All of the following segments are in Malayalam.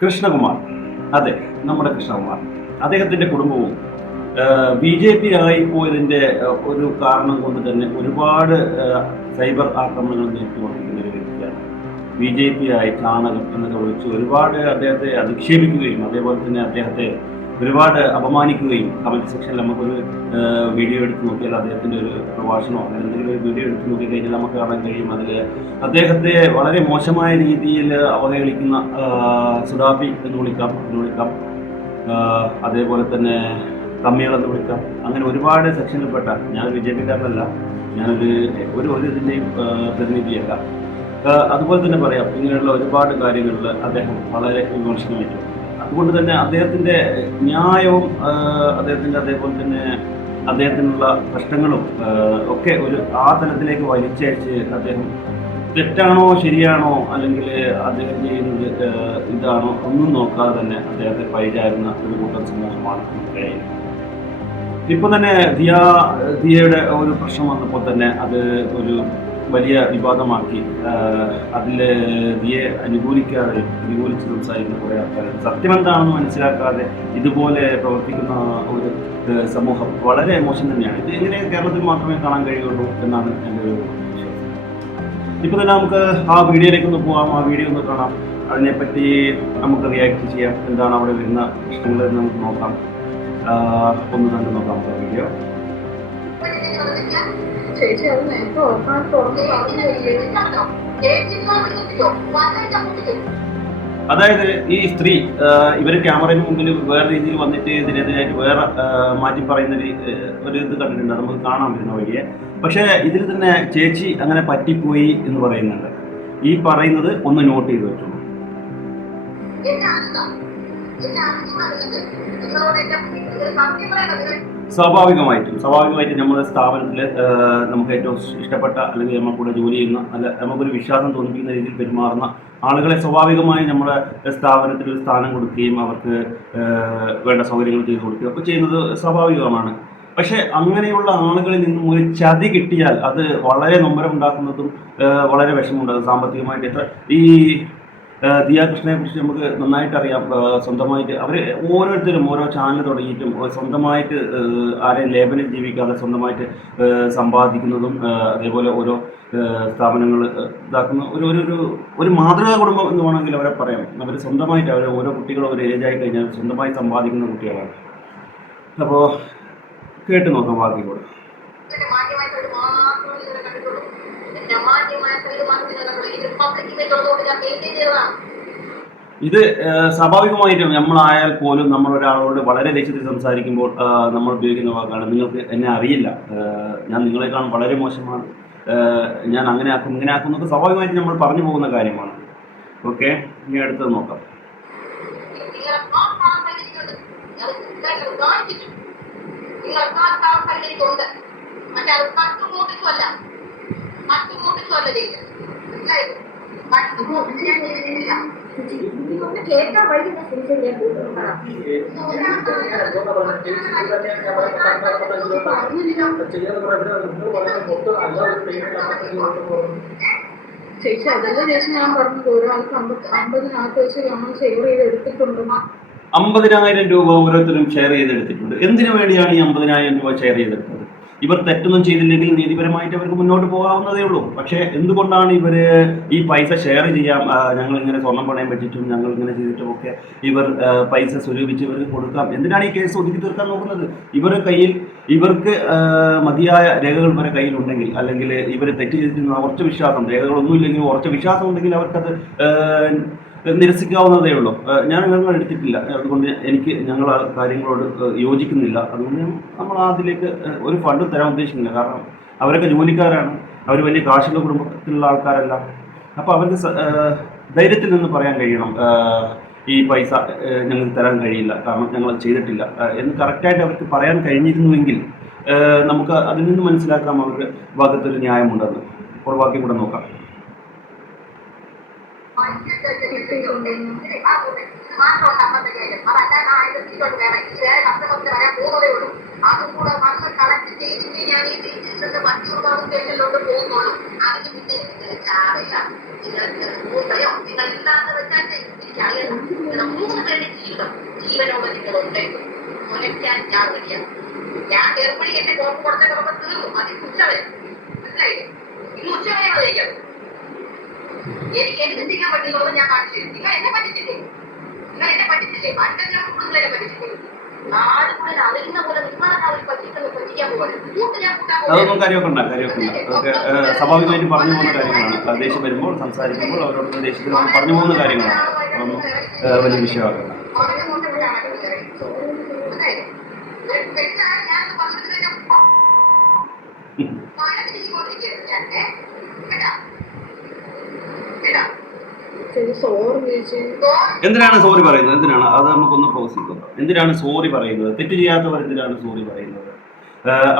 കൃഷ്ണകുമാർ, അതെ, നമ്മുടെ കൃഷ്ണകുമാർ. അദ്ദേഹത്തിന്റെ കുടുംബവും ബി ജെ പി ആയി പോയതിന്റെ ഒരു കാരണം കൊണ്ട് തന്നെ ഒരുപാട് സൈബർ ആക്രമണങ്ങൾ നേരിട്ടുകൊണ്ടിരിക്കുന്ന ഒരു വ്യക്തിയാണ്. ബി ജെ പി ആയി ചാണകം എന്നൊക്കെ വിളിച്ച് ഒരുപാട് അദ്ദേഹത്തെ അധിക്ഷേപിക്കുകയും അതേപോലെ തന്നെ അദ്ദേഹത്തെ ഒരുപാട് അപമാനിക്കുകയും കമന്റ് സെക്ഷനിൽ നമുക്കൊരു വീഡിയോ എടുത്ത് നോക്കിയാൽ അദ്ദേഹത്തിന്റെ ഒരു പ്രഭാഷണമോ അങ്ങനെ എന്തെങ്കിലും ഒരു വീഡിയോ എടുത്ത് നോക്കി കഴിഞ്ഞാൽ നമുക്ക് കാണാൻ കഴിയും. അതിൽ അദ്ദേഹത്തെ വളരെ മോശമായ രീതിയിൽ അവഹേളിക്കുന്ന സുഡാപ്പി എന്ന് വിളിക്കാം, അതേപോലെ തന്നെ തമ്മികളെന്ന് വിളിക്കാം. അങ്ങനെ ഒരുപാട് സെക്ഷനിൽപ്പെട്ട, ഞാൻ ബി ജെ പിക്കാരനല്ല, ഞാനൊരു ഇതിൻ്റെയും പ്രതിനിധിയല്ല. അതുപോലെ തന്നെ പറയാം, ഇങ്ങനെയുള്ള ഒരുപാട് കാര്യങ്ങളിൽ അദ്ദേഹം വളരെ വിമർശനമായിട്ടുണ്ട്. അതുകൊണ്ട് തന്നെ അദ്ദേഹത്തിൻ്റെ ന്യായവും അതേപോലെ തന്നെ അദ്ദേഹത്തിനുള്ള കഷ്ടങ്ങളും ഒക്കെ ആ തലത്തിലേക്ക് വലിച്ചയച്ച് അദ്ദേഹം തെറ്റാണോ ശരിയാണോ അല്ലെങ്കിൽ അദ്ദേഹം ചെയ്യുന്നത് ഇതാണോ ഒന്നും നോക്കാതെ തന്നെ അദ്ദേഹത്തെ പഴിചാരുന്ന ഒരു കൂട്ടം സമൂഹമാണ് നമുക്കിടയിൽ. ഇപ്പം തന്നെ ദിയയുടെ ഒരു പ്രശ്നം വന്നപ്പോൾ തന്നെ അത് ഒരു വലിയ വിവാദമാക്കി. അതിൽ ദിയെ അനുകൂലിച്ച് സംസാരിക്കുന്ന കുറേ ആൾക്കാരുണ്ട്. സത്യം എന്താണെന്ന് മനസ്സിലാക്കാതെ ഇതുപോലെ പ്രവർത്തിക്കുന്ന ഒരു സമൂഹം വളരെ മോശം തന്നെയാണ്. ഇത് എങ്ങനെ കേരളത്തിൽ മാത്രമേ കാണാൻ കഴിയുള്ളൂ എന്നാണ് എൻ്റെ ഒരു വിശ്വാസം. ഇപ്പം തന്നെ നമുക്ക് ആ വീഡിയോയിലേക്കൊന്ന് പോകാം, ആ വീഡിയോ ഒന്ന് കാണാം, അതിനെപ്പറ്റി നമുക്ക് റിയാക്ട് ചെയ്യാം. എന്താണ് അവിടെ വരുന്ന പ്രശ്നങ്ങൾ നമുക്ക് നോക്കാം, ഒന്ന് കണ്ടു നോക്കാം വീഡിയോ. ചേച്ചി അത് നേരത്തെ ഓർക്കാൻ തുറന്ന് അതായത് ഈ സ്ത്രീ ഇവര് ക്യാമറയുടെ മുമ്പിൽ വേറെ രീതിയിൽ വന്നിട്ട് ഇതിനെതിരായിട്ട് വേറെ മാറ്റി പറയുന്ന ഒരു ഇത് കണ്ടിട്ടുണ്ട്, അത് നമുക്ക് കാണാൻ പറ്റുന്ന വഴിയെ. പക്ഷേ ഇതിൽ തന്നെ ചേച്ചി അങ്ങനെ പറ്റിപ്പോയി എന്ന് പറയുന്നുണ്ട്. ഈ പറയുന്നത് ഒന്ന് നോട്ട് ചെയ്ത് വെച്ചോളൂ. സ്വാഭാവികമായിട്ടും നമ്മുടെ സ്ഥാപനത്തിൽ നമുക്ക് ഏറ്റവും ഇഷ്ടപ്പെട്ട അല്ലെങ്കിൽ നമ്മൾ കൂടെ ജോലി ചെയ്യുന്ന അല്ല നമുക്കൊരു വിശ്വാസം തോന്നിപ്പിക്കുന്ന രീതിയിൽ പെരുമാറുന്ന ആളുകളെ സ്വാഭാവികമായും നമ്മുടെ സ്ഥാപനത്തിൽ ഒരു സ്ഥാനം കൊടുക്കുകയും അവർക്ക് വേണ്ട സൗകര്യങ്ങൾ ചെയ്തു കൊടുക്കുകയും ഒക്കെ ചെയ്യുന്നത് സ്വാഭാവികമാണ്. പക്ഷെ അങ്ങനെയുള്ള ആളുകളിൽ നിന്നും ഒരു ചതി കിട്ടിയാൽ അത് വളരെ നൊമ്പരമുണ്ടാക്കുന്നതും വളരെ വിഷമമുണ്ടാകും സാമ്പത്തികമായിട്ട്. ഈ ദിയ കൃഷ്ണനെ കുറിച്ച് നമുക്ക് നന്നായിട്ട് അറിയാം. സ്വന്തമായിട്ട് അവർ ഓരോരുത്തരും ഓരോ ചാനൽ തുടങ്ങിയിട്ടും സ്വന്തമായിട്ട് ആരെയും ലേബലിൽ ജീവിക്കാതെ സ്വന്തമായിട്ട് സമ്പാദിക്കുന്നതും അതേപോലെ ഓരോ സ്ഥാപനങ്ങൾ ഇതാക്കുന്ന ഒരു മാതൃകാ കുടുംബം എന്ന് വേണമെങ്കിൽ അവരെ പറയാം. അവർ സ്വന്തമായിട്ട് ഓരോ കുട്ടികളും ഒരു ഏജായി കഴിഞ്ഞാൽ സ്വന്തമായി സമ്പാദിക്കുന്ന കുട്ടികളാണ്. അപ്പോൾ കേട്ട് നോക്കാം ബാക്കി കൂടെ. ഇത് സ്വാഭാവികമായിട്ടും നമ്മളായാൽ പോലും നമ്മൾ ഒരാളോട് വളരെ ലക്ഷ്യത്തിൽ സംസാരിക്കുമ്പോൾ നമ്മൾ ഉപയോഗിക്കുന്ന വാക്കാണ് നിങ്ങൾക്ക് എന്നെ അറിയില്ല, ഞാൻ നിങ്ങളെക്കാളും വളരെ മോശമാണ്, ഞാൻ അങ്ങനെ ആക്കും ഇങ്ങനെ ആക്കും എന്നൊക്കെ സ്വാഭാവികമായിട്ട് നമ്മൾ പറഞ്ഞു പോകുന്ന കാര്യമാണ്. ഓക്കെ, ഇനി അടുത്തത് നോക്കാം. ചേച്ചി അതെല്ലാം ചേച്ചി ഞാൻ പറഞ്ഞത് ഒരാൾക്ക് 50,000 വെച്ച് നമ്മൾ ഷെയർ ചെയ്ത് എടുത്തിട്ടുണ്ട്. 50,000 രൂപ ഓരോരുത്തരും ഷെയർ ചെയ്തെടുത്തിട്ടുണ്ട്. എന്തിനു വേണ്ടിയാണ് ഈ 50,000 രൂപ ഷെയർ ചെയ്തെടുത്തത്? ഇവർ തെറ്റൊന്നും ചെയ്തില്ലെങ്കിൽ നീതിപരമായിട്ട് അവർക്ക് മുന്നോട്ട് പോകാവുന്നതേ ഉള്ളൂ. പക്ഷേ എന്തുകൊണ്ടാണ് ഇവർ ഈ പൈസ ഷെയർ ചെയ്യാം, ഞങ്ങൾ ഇങ്ങനെ സ്വർണം പണയം പറ്റിയിട്ടും ഞങ്ങൾ ഇങ്ങനെ ചെയ്തിട്ടും ഒക്കെ ഇവർ പൈസ സ്വരൂപിച്ച് ഇവർക്ക് കൊടുക്കാം, എന്തിനാണ് ഈ കേസ് ഒതുക്കി തീർക്കാൻ നോക്കുന്നത്? ഇവർക്ക് മതിയായ രേഖകൾ വരെ കയ്യിലുണ്ടെങ്കിൽ അല്ലെങ്കിൽ ഇവർ തെറ്റ് ചെയ്തിട്ടുള്ള ഉറച്ച വിശ്വാസം, രേഖകളൊന്നും ഇല്ലെങ്കിൽ ഉറച്ച വിശ്വാസം ഉണ്ടെങ്കിൽ അവർക്കത് നിരസിക്കാവുന്നതേ ഉള്ളൂ. ഞാൻ ഞങ്ങൾ എടുത്തിട്ടില്ല, അതുകൊണ്ട് ഞങ്ങൾ ആ കാര്യങ്ങളോട് യോജിക്കുന്നില്ല. അതുകൊണ്ട് നമ്മൾ അതിലേക്ക് ഒരു ഫണ്ട് തരാൻ ഉദ്ദേശിക്കുന്നില്ല. കാരണം അവരൊക്കെ ജോലിക്കാരാണ്, അവർ വലിയ കാശുള്ള കുടുംബത്തിലുള്ള ആൾക്കാരല്ല. അപ്പോൾ അവർക്ക് ധൈര്യത്തിൽ നിന്ന് പറയാൻ കഴിയണം ഈ പൈസ ഞങ്ങൾക്ക് തരാൻ കഴിയില്ല, കാരണം ഞങ്ങൾ ചെയ്തിട്ടില്ല എന്ന് കറക്റ്റായിട്ട് അവർക്ക് പറയാൻ കഴിഞ്ഞിരുന്നുവെങ്കിൽ നമുക്ക് അതിൽ നിന്ന് മനസ്സിലാക്കാം അവരുടെ ഭാഗത്തൊരു ന്യായമുണ്ടെന്ന്. അപ്പോൾ ബാക്കി കൂടെ നോക്കാം. കിട്ടിയിട്ടുണ്ടെന്ന് ജീവനോട് നിങ്ങളുണ്ടെങ്കിൽ മുലയ്ക്കാൻ ഞാൻ റെഡിയാണ്. ഞാൻ ഗർഭിണി എന്നെ കോപ്പ് കൊടുത്ത കിടന്ന് തീർന്നു. അതിന് ഉച്ചവരെ മനസ്സിലായില്ലേ? ഇന്ന് ഉച്ചവരെ കഴിക്കാം. എനിക്ക് ചെയ്യാൻ പറ്റുന്നത് ഞാൻ കാണിച്ചു. നിങ്ങൾ എന്നെ പറ്റിച്ചില്ലേ? പണ്ടെല്ലാം കൂടുതലെ പറ്റിച്ചില്ലേ? നാട് കൂടുതൽ അറിയുന്ന പോലെ നിങ്ങളെ അവർ പറ്റിക്കാൻ പോകണം. അതൊന്നും കാര്യമൊക്കെ അതൊക്കെ സ്വാഭാവികമായിട്ട് പറഞ്ഞു പോകുന്ന കാര്യങ്ങളാണ്. ദേഷ്യം വരുമ്പോൾ സംസാരിക്കുമ്പോൾ അവരോട് ദേഷ്യത്തിൽ പറഞ്ഞു പോകുന്ന കാര്യങ്ങളാണ്. അതൊന്നും വലിയ വിഷയമാകണ്ട. എന്തിനാണ് സോറി പറയുന്നത്? എന്തിനാണ് അത് നമുക്കൊന്ന് ക്ലോസ് ചെയ്തത്? എന്തിനാണ് സോറി പറയുന്നത്? തെറ്റ് ചെയ്യാത്തവർ എന്തിനാണ് സോറി പറയുന്നത്?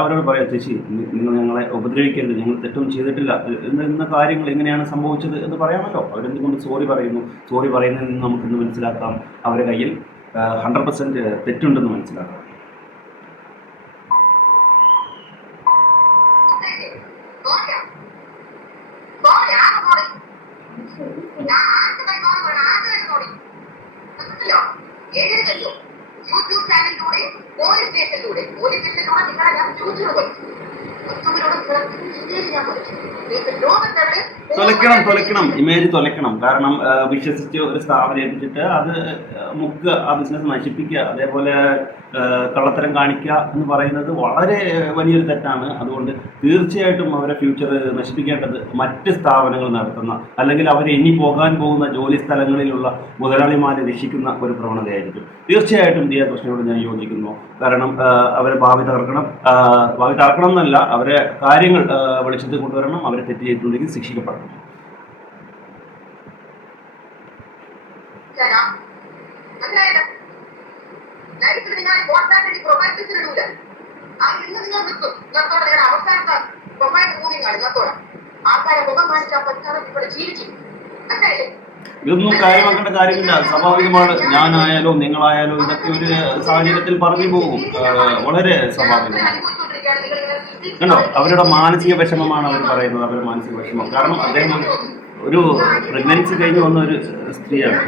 അവരോട് പറയാം, ചേച്ചി നിങ്ങൾ ഞങ്ങളെ ഉപദ്രവിക്കരുത്, ഞങ്ങൾ തെറ്റൊന്നും ചെയ്തിട്ടില്ല, എന്ന കാര്യങ്ങൾ എങ്ങനെയാണ് സംഭവിച്ചത് എന്ന് പറയാമല്ലോ. അവരെന്തുകൊണ്ട് സോറി പറയുന്നു? സോറി പറയുന്നതിൽ നിന്ന് നമുക്കിന്ന് മനസ്സിലാക്കാം അവരുടെ കയ്യിൽ 100% തെറ്റുണ്ടെന്ന് മനസ്സിലാക്കാം. യൂട്യൂബ് ചാനലിലൂടെ പോലീസ് സ്റ്റേഷനിലൂടെ നിങ്ങളെ ഞാൻ ചോദിച്ചു തൊലക്കണം ഇമേജ് തൊലക്കണം. കാരണം വിശ്വസിച്ച് ഒരു സ്ഥാപനം ഏൽപ്പിച്ചിട്ട് അത് മുക്കുക, ആ ബിസിനസ് നശിപ്പിക്കുക, അതേപോലെ കള്ളത്തരം കാണിക്കുക എന്ന് പറയുന്നത് വളരെ വലിയൊരു തെറ്റാണ്. അതുകൊണ്ട് തീർച്ചയായിട്ടും അവരെ ഫ്യൂച്ചർ നശിപ്പിക്കേണ്ടത് മറ്റ് സ്ഥാപനങ്ങൾ നടത്തുന്ന അല്ലെങ്കിൽ അവരെ ഇനി പോകാൻ പോകുന്ന ജോലി സ്ഥലങ്ങളിലുള്ള മുതലാളിമാരെ രക്ഷിക്കുന്ന ഒരു പ്രവണതയായിരിക്കും. തീർച്ചയായിട്ടും ദിയ കൃഷ്ണയോട് ഞാൻ യോജിക്കുന്നു. കാരണം അവരെ ഭാവി തകർക്കണം എന്നല്ല, അവരെ കാര്യങ്ങൾ വെളിച്ചത്തിൽ കൊണ്ടുവരണം. അവരെ തെറ്റ് ചെയ്തിട്ടുണ്ടെങ്കിൽ ശിക്ഷിക്കപ്പെടണം. ഇതൊന്നും കാര്യമാക്കേണ്ട കാര്യമില്ല, സ്വാഭാവികമാണ്. ഞാനായാലോ നിങ്ങളായാലോ ഇതൊക്കെ ഒരു സാഹചര്യത്തിൽ പറഞ്ഞു പോകും, വളരെ സ്വാഭാവികമാണ്. കണ്ടോ, അവരുടെ മാനസിക വിഷമമാണ് അവർ പറയുന്നത്, അവരുടെ മാനസിക വിഷമം. കാരണം അദ്ദേഹം ഒരു പ്രഗ്നൻസി കഴിഞ്ഞ് വന്ന ഒരു സ്ത്രീയാണ്.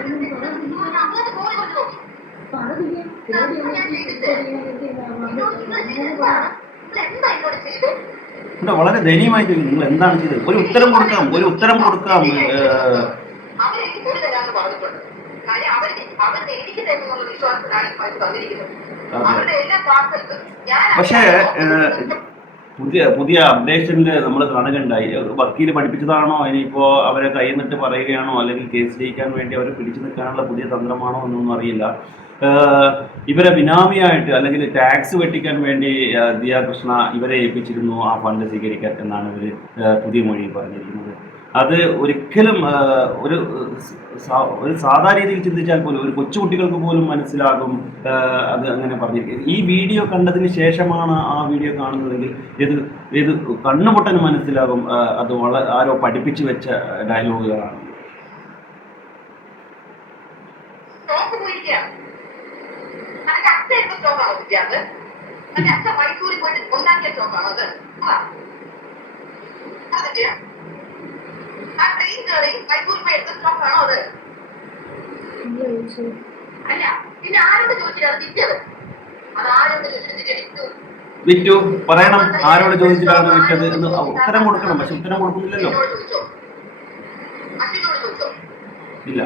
വളരെ ദയനീയമായി ചോദിക്കും, നിങ്ങൾ എന്താണ് ചെയ്തത്? ഒരു ഉത്തരം കൊടുക്കാം. പക്ഷേ പുതിയ അപ്ഡേഷനിൽ നമ്മൾ കാണുകയുണ്ടായി, വക്കീൽ പഠിപ്പിച്ചതാണോ ഇനിയിപ്പോ അവരെ കൈ നിട്ട് പറയുകയാണോ അല്ലെങ്കിൽ കേസ് ജയിക്കാൻ വേണ്ടി അവർ പിടിച്ചു നിൽക്കാനുള്ള പുതിയ തന്ത്രമാണോ എന്നൊന്നും അറിയില്ല. ഇവരെ ബിനാമിയായിട്ട് അല്ലെങ്കിൽ ടാക്സ് വെട്ടിക്കാൻ വേണ്ടി ദിയ കൃഷ്ണ ഇവരെ ഏൽപ്പിച്ചിരുന്നു ആ ഫണ്ട് സ്വീകരിക്കാൻ എന്നാണ് ഇവർ പുതിയ മൊഴിയിൽ പറഞ്ഞിരിക്കുന്നത്. അത് ഒരിക്കലും ഒരു സാധാ രീതിയിൽ ചിന്തിച്ചാൽ പോലും ഒരു കൊച്ചുകുട്ടികൾക്ക് പോലും മനസ്സിലാകും അത് അങ്ങനെ പറഞ്ഞിരിക്കുന്നത്. ഈ വീഡിയോ കണ്ടതിന് ശേഷമാണ് ആ വീഡിയോ കാണുന്നതെങ്കിൽ ഇത് കണ്ണുപൊട്ടന് മനസ്സിലാകും അത് ആരോ പഠിപ്പിച്ചു വെച്ച ഡയലോഗുകളാണ്. വിറ്റു പറയണം, ആരോട് ചോദിച്ചിട്ടാണ് വിറ്റത് എന്ന് ഉത്തരം കൊടുക്കണം. പക്ഷെ ഉത്തരം കൊടുക്കുന്നില്ലല്ലോ. ഇല്ല,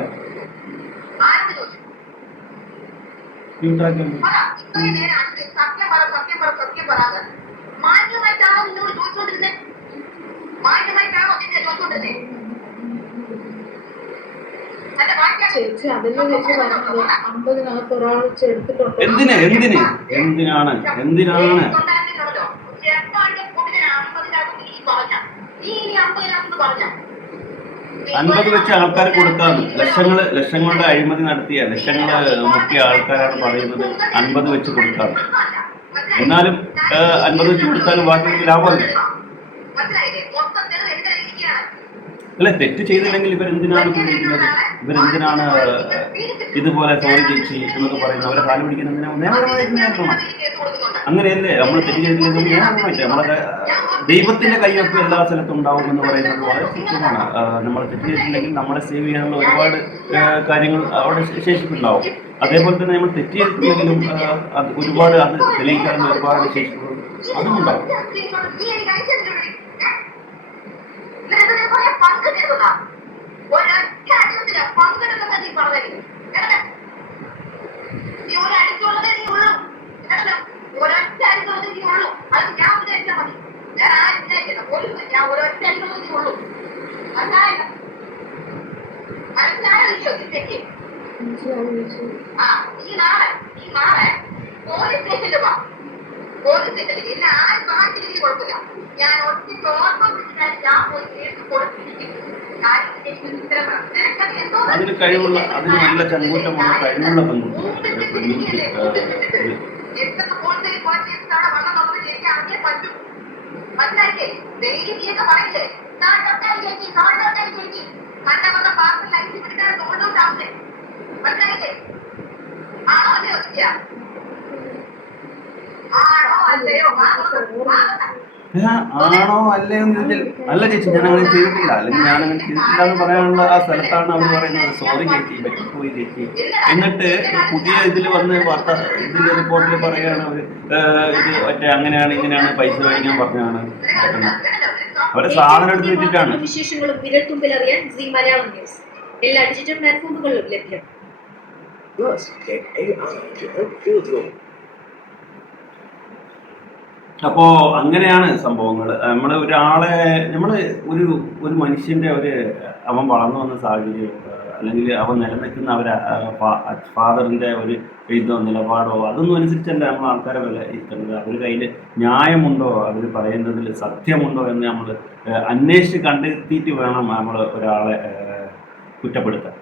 ചേച്ചി അതല്ലേ ചേച്ചി പറഞ്ഞത് 50-നകത്ത് ഒരാൾ എടുത്തിട്ടുണ്ട്. എന്തിനാണ് 50 വെച്ച് ആൾക്കാർ കൊടുക്കാറ്? ലക്ഷങ്ങളുടെ അഴിമതി നടത്തിയ മുഖ്യ ആൾക്കാരാണ് പറയുന്നത് 50 വെച്ച് കൊടുക്കാറ്. എന്നാലും 50 വെച്ച് കൊടുത്താലും ബാക്കി ലാഭമല്ലേ? അല്ല, തെറ്റ് ചെയ്തില്ലെങ്കിൽ ഇവരെന്തിനാണ് പിടിക്കുന്നത്? ഇവരെന്തിനാണ് ഇതുപോലെ സോറി ചേച്ചി എന്നൊക്കെ പറയുന്നത്? അവരെ കാല് പിടിക്കാൻ എന്തിനാണ്? നിയമപരമായിട്ട് നേരിടണം. അങ്ങനെയല്ലേ നമ്മൾ തെറ്റ് ചെയ്തില്ലെങ്കിൽ നിയമപരമായിട്ട് നമ്മളെ ദൈവത്തിന്റെ കൈയൊക്കെ എല്ലാ സ്ഥലത്തും ഉണ്ടാവും എന്ന് പറയുന്നത് വളരെ സത്യമാണ്. നമ്മൾ തെറ്റ് ചെയ്തിട്ടില്ലെങ്കിൽ നമ്മളെ സേവ് ചെയ്യാനുള്ള ഒരുപാട് കാര്യങ്ങൾ അവിടെ ശേഷിപ്പുണ്ടാവും. അതേപോലെ തന്നെ നമ്മൾ തെറ്റ് ചെയ്തിട്ടുണ്ടെങ്കിലും അത് ഒരുപാട് അത് തെളിയിക്കാനുള്ള ഒരുപാട് ശേഷിപ്പുകൾ അതും ഉണ്ടാവും. പോലീസ് സ്റ്റേഷനിൽ വാ. പോലീസ് സ്റ്റേഷനിൽ എന്നെ ആരും കാണിച്ചില്ലെങ്കിൽ കുഴപ്പമില്ല. ഞാൻ ഒറ്റ ഞാൻ പോയി കേസ് കൊടുത്തിരിക്കും. അതിന് കഴിവുള്ള, അതിന് നല്ല ചങ്കൂറ്റമുള്ള കഴിവുള്ള പെൺകുട്ടി എത്ര പോലീസ് വണ്ണം നമ്മൾ എനിക്ക് അറിഞ്ഞേ പറ്റും. മനസ്സിലായില്ലേ? ഡെയിലി നീയൊക്കെ പറയില്ലേ കണ്ട വന്ന പാർട്ടി ലൈഫ് പിടിക്കാൻ തോന്നുന്നുണ്ടാവുന്നേ. മനസ്സിലായില്ലേ? ആണോ അല്ലയോ? ആണോ അല്ലയോ? ആണോ അല്ലയോ എന്ന് ചോദിച്ചാൽ അല്ല ചേച്ചി, ഞാൻ അങ്ങനെ ചെയ്തിട്ടില്ല, അല്ലെങ്കിൽ ഞാൻ അങ്ങനെ ചെയ്തിട്ടില്ല എന്ന് പറയാനുള്ള ആ സ്ഥലത്താണ് അവർ പറയുന്നത് സോറി ചേച്ചി, പറ്റിപ്പോയി ചേച്ചി. എന്നിട്ട് പുതിയ ഇതിൽ വന്ന് വാർത്ത ഇതിൽ റിപ്പോർട്ടിൽ പറയുകയാണ് അവർ ഇത് മറ്റേ അങ്ങനെയാണ് ഇങ്ങനെയാണ് പൈസ മേടിക്കാൻ പറഞ്ഞാണ്. അവരെ സാധനം എടുത്ത് വെച്ചിട്ടാണ്. വിശേഷങ്ങളും വിരൽത്തുമ്പിൽ അറിയാൻ സീ മലയാളം ന്യൂസ് എല്ലാ ഡിജിറ്റൽ പ്ലാറ്റ്ഫോമുകളിലും ലഭ്യം. അപ്പോ അങ്ങനെയാണ് സംഭവങ്ങൾ. നമ്മൾ ഒരു മനുഷ്യന്റെ അവൻ വളർന്നു വന്ന സാഹചര്യം, അല്ലെങ്കിൽ അവൻ നിലനിൽക്കുന്ന ഫാദറിന്റെ ഒരു എഴുതോ നിലപാടോ അതൊന്നും അനുസരിച്ചല്ല നമ്മൾ ആൾക്കാരെ വിലയിരുത്തുന്നത്. അവർ കയ്യിൽ ന്യായമുണ്ടോ, അവർ പറയുന്നതിൽ സത്യമുണ്ടോ എന്ന് നമ്മൾ അന്വേഷിച്ച് കണ്ടെത്തിയിട്ട് വേണം നമ്മൾ ഒരാളെ കുറ്റപ്പെടുത്താൻ.